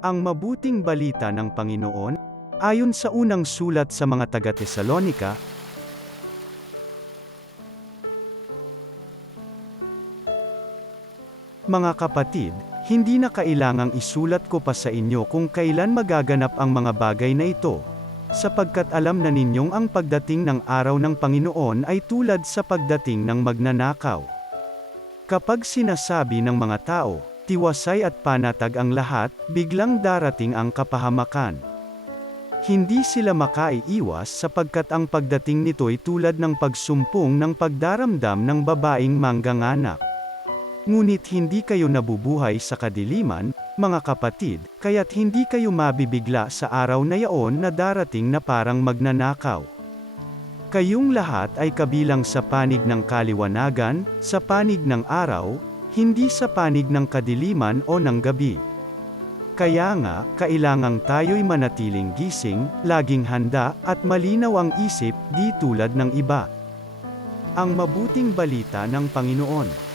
Ang mabuting balita ng Panginoon, ayon sa unang sulat sa mga taga-Tesalonika, mga kapatid, hindi na kailangang isulat ko pa sa inyo kung kailan magaganap ang mga bagay na ito, sapagkat alam na ninyong ang pagdating ng araw ng Panginoon ay tulad sa pagdating ng magnanakaw. Kapag sinasabi ng mga tao, tiwasay at panatag ang lahat, biglang darating ang kapahamakan. Hindi sila makaiiwas sapagkat ang pagdating nito'y tulad ng pagsumpong ng pagdaramdam ng babaeng mangganganak. Ngunit hindi kayo nabubuhay sa kadiliman, mga kapatid, kaya't hindi kayo mabibigla sa araw na yaon na darating na parang magnanakaw. Kayong lahat ay kabilang sa panig ng kaliwanagan, sa panig ng araw, hindi sa panig ng kadiliman o ng gabi. Kaya nga, kailangang tayo'y manatiling gising, laging handa, at malinaw ang isip, di tulad ng iba. Ang mabuting balita ng Panginoon.